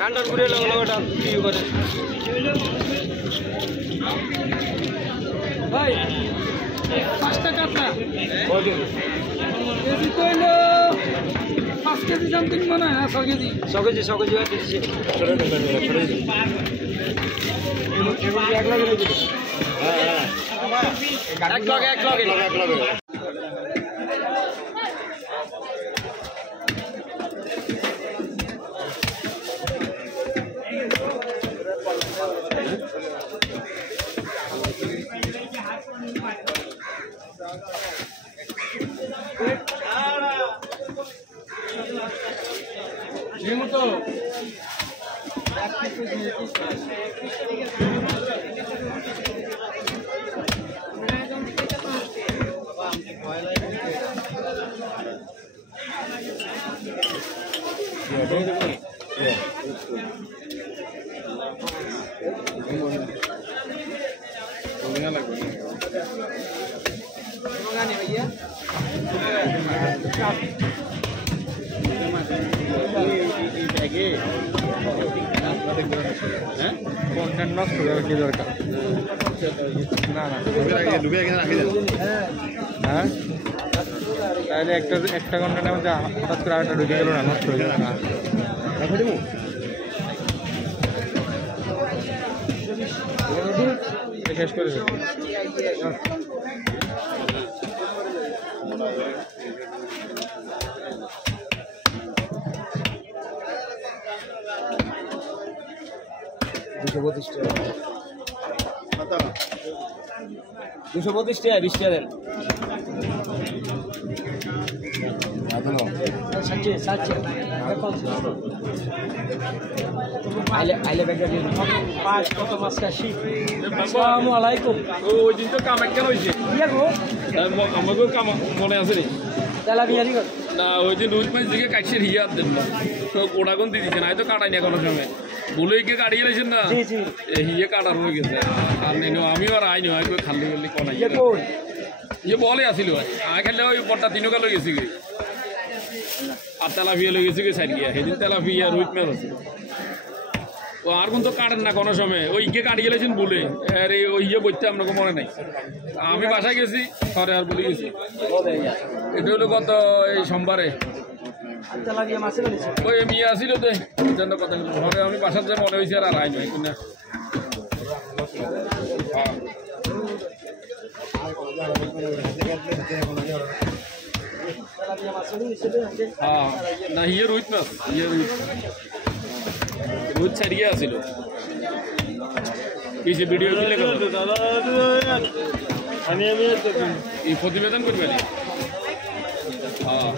কান্ডার ঘুরে লগটা ভিউ করে ভাই 5 টাকা না কেজি কইল 5 কেজি সামথিং মনে হয় 6 কেজি হয় দিছি ছোট এক লগে দিছি হ্যাঁ এক লগে Jimuto. একটা ঘন্টার মধ্যে হঠাৎ করে আরেকটা ঢুকে গেল না নষ্ট হয়ে যাবে না শেষ করে দুশো 25 টাকা 20 টাকা দেন আইলে ব্যাগটা দিয়ে পাঁচ কত মাছ কাশি আসসালামু আলাইকুম ওই দিন তো কাম একটা হয়েছে আমাকেও কাম মনে আছে রে তেলাপিয়ারি না ওই দিন রুই মাছ দিকে কাটছে হিয়া দেন না তো কোড়াগুন দিয়ে দিচ্ছেন হয়তো কাটাই না কোনো সময় বলে গিয়ে কাটিয়ে গেছেন না হিয়ে কাটার হয়ে গেছে আর নেই আমিও আর আইনি হয় খালি বললি কোন ইয়ে বলে আসিল আমি খেলে ওই বড়টা 3 কালো গেছি গে আর তেলাপিয়া লই গেছি গে সাইড গিয়া সেদিন তেলাপিয়া রুই মাছ আছে ও আর কোন তো কাটেন না কোনো সময় ওই ইয়ে কাটিয়ে গেলেছেন বলে আরে ওই ইয়ে বইতে আপনাকে মনে নাই আমি বাসায় গেছি পরে আর বলে গেছি এটা হলো গত এই সোমবারে ওই মেয়ে আসিল তো জন্য কথা ঘরে আমি বাসার যে মনে হয়েছে আর আই নয় কিনা হ্যাঁ না ইয়ে রুইত মাছ ইয়ে রুইত ছাড়িয়ে আসিল কিছু ভিডিও দিলে এই প্রতিবেদন করবে হ্যাঁ